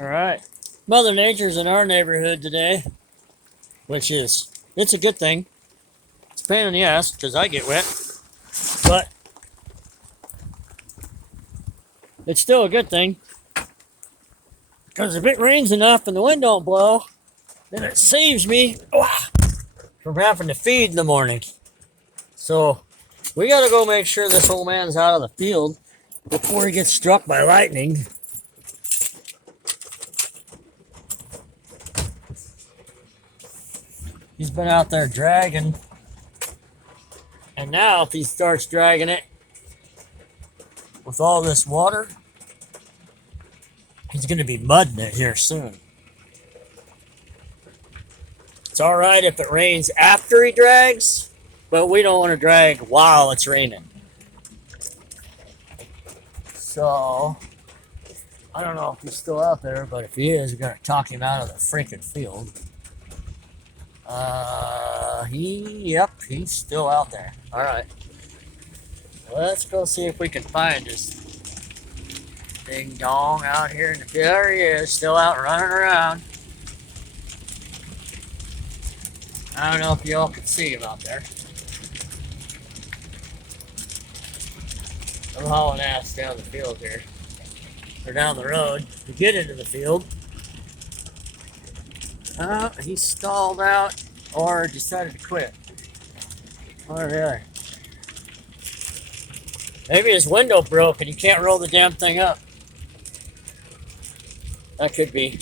All right. Mother Nature's in our neighborhood today, which is, it's a good thing. It's a pain in the ass because I get wet, but it's still a good thing because if it rains enough and the wind don't blow, then it saves me from having to feed in the morning. So we got to go make sure this old man's out of the field before he gets struck by lightning. He's been out there dragging. And now if he starts dragging it with all this water, he's going to be mudding it here soon. It's all right if it rains after he drags, but we don't want to drag while it's raining. So, I don't know if he's still out there, but if he is, we're going to talk him out of the freaking field. Yep, he's still out there. All right. Let's go see if we can find his ding dong out here in the field. There he is, still out running around. I don't know if y'all can see him out there. I'm hauling ass down the field here, or down the road to get into the field. He stalled out or decided to quit. One or the other. Maybe his window broke and he can't roll the damn thing up. That could be.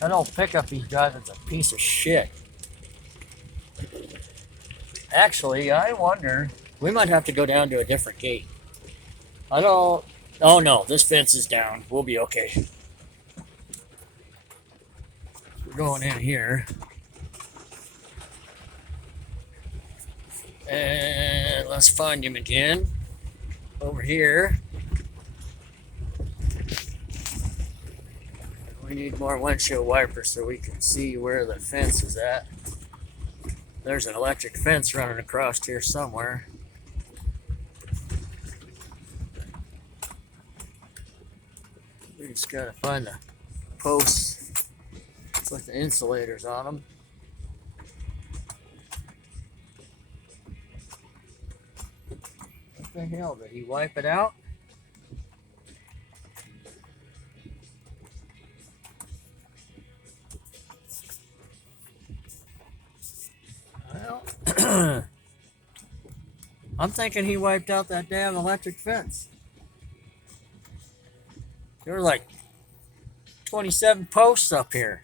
That old pickup he's driving's a piece of shit. Actually, I wonder, we might have to go down to a different gate. I don't. Oh no, this fence is down. We'll be okay. We're going in here. And let's find him again. Over here. We need more windshield wipers so we can see where the fence is at. There's an electric fence running across here somewhere. We just gotta find the posts with the insulators on them. What the hell? Did he wipe it out? Well, I'm thinking he wiped out that damn electric fence. There were like 27 posts up here.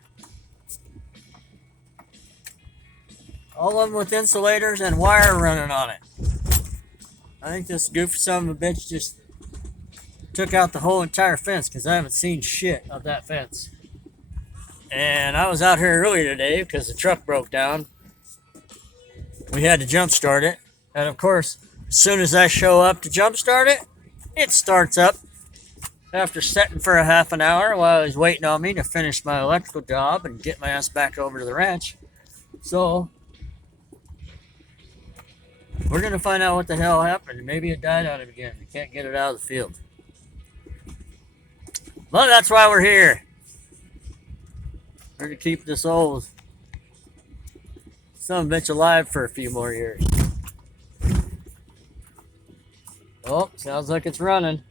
All of them with insulators and wire running on it. I think this goofy son of a bitch just took out the whole entire fence because I haven't seen shit of that fence. And I was out here earlier today because the truck broke down. We had to jump start it. And of course, as soon as I show up to jump start it, it starts up. After sitting for a half an hour while he's waiting on me to finish my electrical job and get my ass back over to the ranch. So, we're going to find out what the hell happened. Maybe it died on him again. We can't get it out of the field. But that's why we're here. We're going to keep this old son of a bitch alive for a few more years. Oh, sounds like it's running.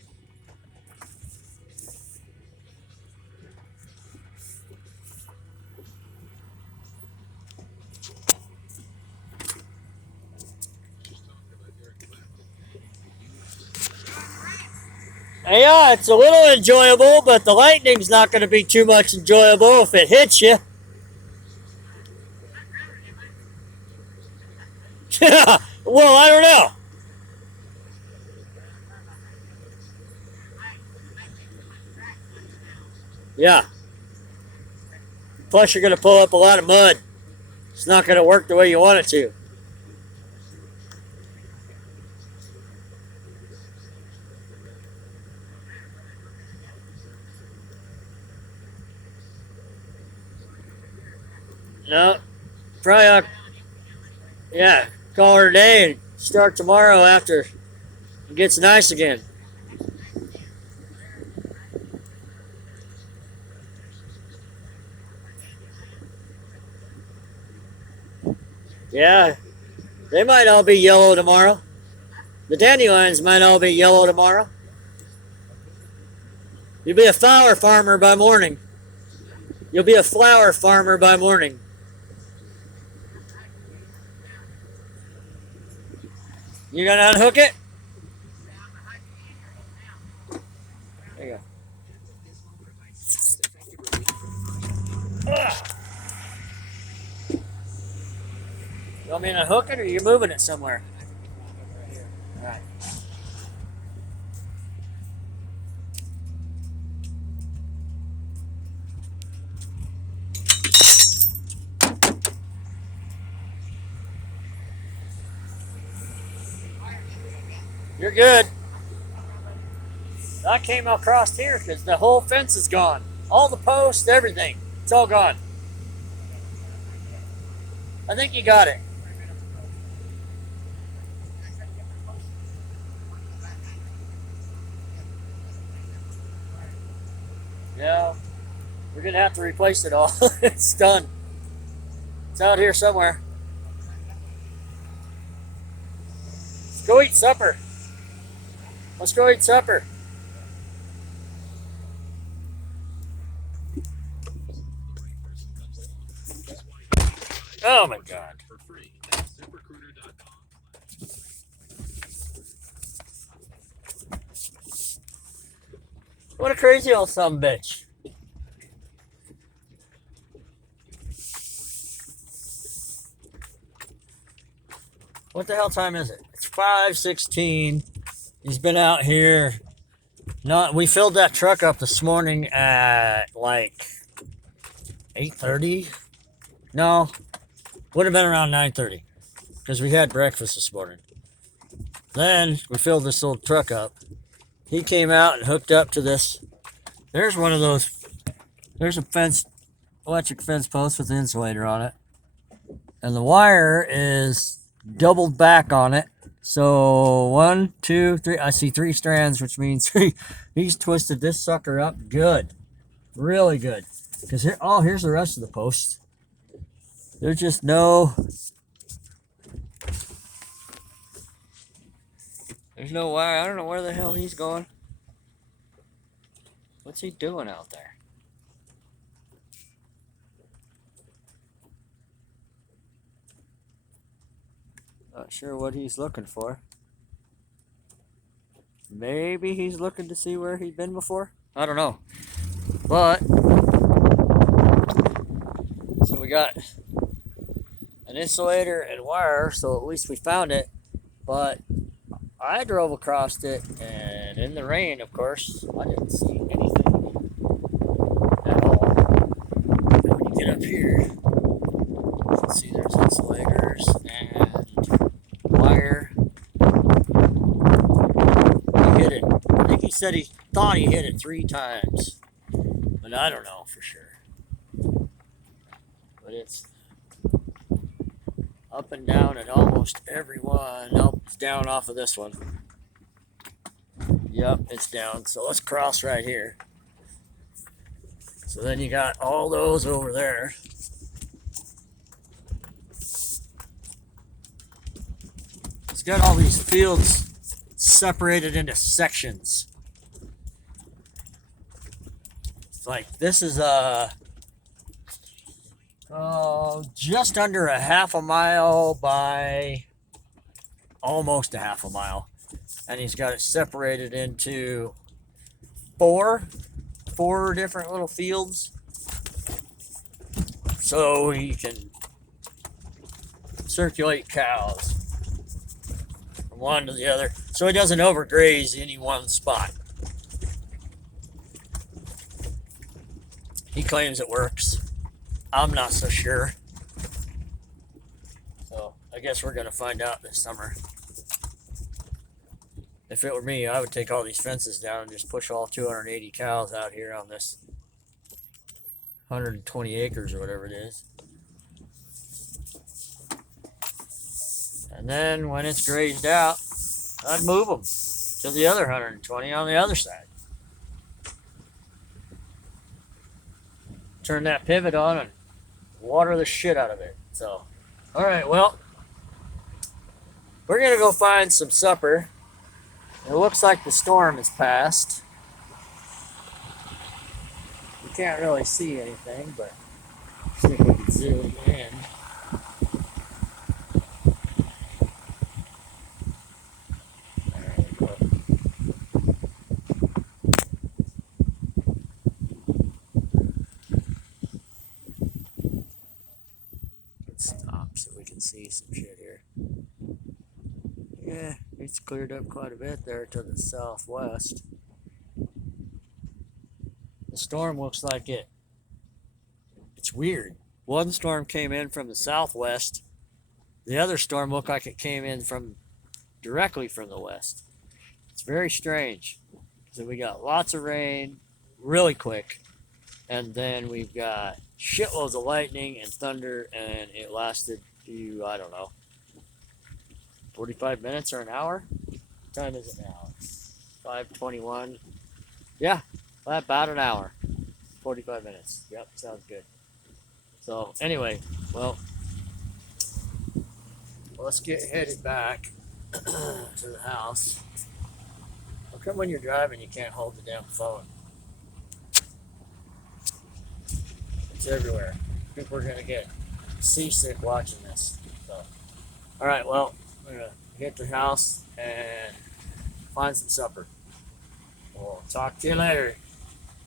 Yeah, it's a little enjoyable, but the lightning's not going to be too much enjoyable if it hits you. Well, I don't know. Yeah. Plus, you're going to pull up a lot of mud. It's not going to work the way you want it to. No, probably, yeah, call her a day and start tomorrow after it gets nice again. Yeah, they might all be yellow tomorrow. The dandelions might all be yellow tomorrow. You'll be a flower farmer by morning. You'll be a flower farmer by morning. You gonna unhook it? There you go. Ugh. You want me to unhook it, or are you moving it somewhere? All right. You're good. I came across here because the whole fence is gone. All the posts, everything. It's all gone. I think you got it. Yeah, we're gonna have to replace it all. It's done. It's out here somewhere. Let's go eat supper. Let's go eat supper. Oh my god. What a crazy old son bitch. What the hell time is it? It's 5:16. He's been out here. Not. We filled that truck up this morning at like 8:30. No, would have been around 9:30 because we had breakfast this morning. Then we filled this little truck up. He came out and hooked up to this. There's one of those. There's a fence, electric fence post with the insulator on it, and the wire is doubled back on it. So 1, 2, 3. I see 3 strands, which means he's twisted this sucker up good, really good. Because here, oh, here's the rest of the posts. There's just no. There's no wire. I don't know where the hell he's going. What's he doing out there? Not sure what he's looking for. Maybe he's looking to see where he'd been before. I don't know. But so we got an insulator and wire, so at least we found it. But I drove across it, and in the rain, of course, I didn't see anything at all. And when you get up here, you can see there's insulators and wire. He hit it. I think he said he thought he hit it 3 times, but I don't know for sure. But it's up and down at almost every one. Nope, it's down off of this one. Yep, it's down. So let's cross right here. So then you got all those over there. It's got all these fields separated into sections. It's like this is just under a half a mile by almost a half a mile, and he's got it separated into four different little fields, so he can circulate cows from one to the other, so he doesn't overgraze any one spot. He claims it works. I'm not so sure. So I guess we're gonna find out this summer. If it were me, I would take all these fences down and just push all 280 cows out here on this 120 acres or whatever it is. And then when it's grazed out, I'd move them to the other 120 on the other side. Turn that pivot on and water the shit out of it. So, all right, well, We're gonna go find some supper. It looks like the storm has passed. You can't really see anything, but see if we can zoom in. There we go. Let's stop so we can see some shit here. Yeah, it's cleared up quite a bit there to the southwest. The storm looks like it's weird. One storm came in from the southwest. The other storm looked like it came in directly from the west. It's very strange. So we got lots of rain really quick, and then we've got shitloads of lightning and thunder, and it lasted I don't know, 45 minutes or an hour? What time is it now? It's 5:21. Yeah, about an hour. 45 minutes. Yep, sounds good. So anyway, well, let's get headed back to the house. How come when you're driving you can't hold the damn phone? It's everywhere. I think we're gonna get seasick watching this. So, all right, well, I'm gonna hit the house and find some supper. We'll talk to you later.